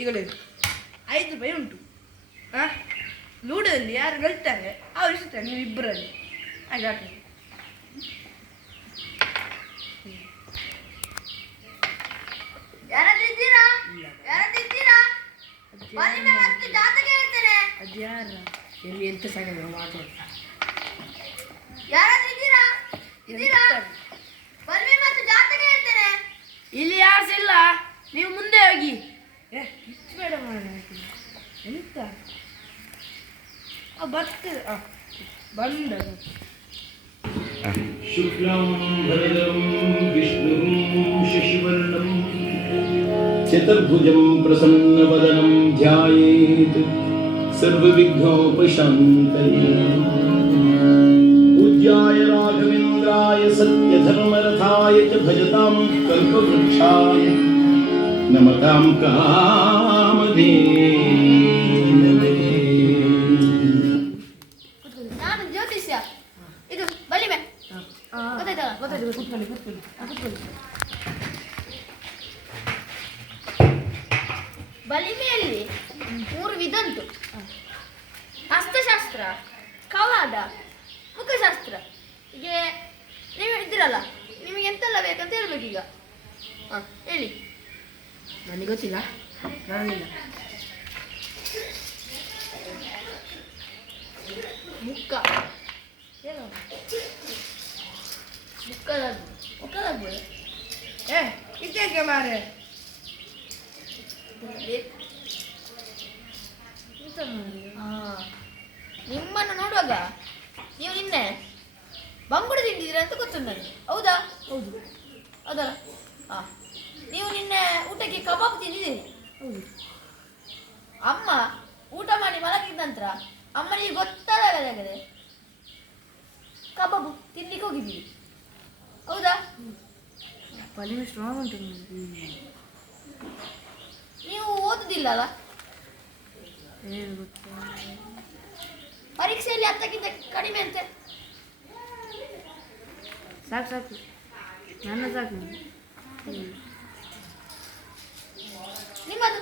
ಈಗಲೇ ₹5 ಉಂಟು. ಲೂಡೋದಲ್ಲಿ ಯಾರು ಗೆಲ್ತಾರೆ ಅವ್ರು ಇಷ್ಟ ನೀವು ಇಬ್ಬರಲ್ಲಿ ಹಾಗೆ. ಅದ್ಯಾರ ಎಲ್ಲಿ ಎಂತ ಸಹ ಮಾತಾಡ್ತಾರೆ. ಇಲ್ಲಿ ಯಾರು ಇಲ್ಲ, ನೀವು ಮುಂದೆ ಹೋಗಿ. ಬೇಡ ಎಂತ ಬರ್ತದೆ ಬಂದ ಶುಕ್ಲಂ ಭರದರಂ ವಿಷ್ಣುಂ ಶಶಿವರ್ಣಂ ಚತುರ್ಭುಜಂ ಪ್ರಸನ್ನವದನಂ ಧ್ಯಾಯೇತ್ ಸರ್ವವಿಘ್ನೋಪಶಾಂತಯೇ. ಪೂಜ್ಯಾಯ ರಾಘವೇಂದ್ರಾಯ ಸತ್ಯಧರ್ಮರಥಾಯ ಚ ಭಜತಾಂ ಕಲ್ಪವೃಕ್ಷಾಯ ನಮತಾಂ ಕಾಮಧೇನವೇ. ನಾನು ಜ್ಯೋತಿಷ್ಯ, ಇದು ಬಲಿಮೆ ಗೊತ್ತಾಯ್ತಾ? ಕೂತ್ಕೊಳ್ಳಿ. ಬಲಿಮೆಯಲ್ಲಿ 3 ವಿಧ ಉಂಟು: ಹಸ್ತಶಾಸ್ತ್ರ, ಕವಾಡ, ಮುಖಶಾಸ್ತ್ರ. ಹೀಗೆ ನೀವು ಇದ್ದೀರಲ್ಲ, ನಿಮಗೆ ಎಂತೆಲ್ಲ ಬೇಕಂತ ಹೇಳ್ಬೇಕೀಗ. ಹೇಳಿ. ನನಗೆ ಗೊತ್ತಿಲ್ಲ, ನಾನಿಲ್ಲ. ಮುಖದಾಗ್ಬೋದು. ಇದ್ದೇಕೆ ಮಾರೆ ನಿಮ್ಮನ್ನು ನೋಡುವಾಗ ನೀವು ನಿನ್ನೆ ಬಂಗುಡೆ ತಿಂದಿದ್ದೀರಾ ಅಂತ ಗೊತ್ತು ನನಗೆ. ಹೌದಾ? ಹೌದು. ಹೌದಲ್ಲ? ನೀವು ನಿನ್ನೆ ಊಟಕ್ಕೆ ಕಬಾಬ್ ತಿಂದಿದ್ದೀರಿ. ಹೌದು. ಅಮ್ಮ ಊಟ ಮಾಡಿ ಮಲಗಿದ ನಂತರ ಅಮ್ಮನಿಗೆ ಗೊತ್ತಾಗದೆ ಕಬಾಬು ತಿನ್ಲಿಕ್ಕೆ ಹೋಗಿದ್ದೀರಿ. ಹೌದಾ? ಬಲಿಮೆ ಸ್ಟ್ರಾಂಗ್ ಉಂಟು. ನೀವು ಓದುದಿಲ್ಲ ಅಲ್ಲ? ಪರೀಕ್ಷೆಯಲ್ಲಿ 10ಕ್ಕಿಂತ ಕಡಿಮೆ ಅಂತೆ. ಸಾಕು ನನ್ನ ಸಾಕು. ನಿಮ್ಮದು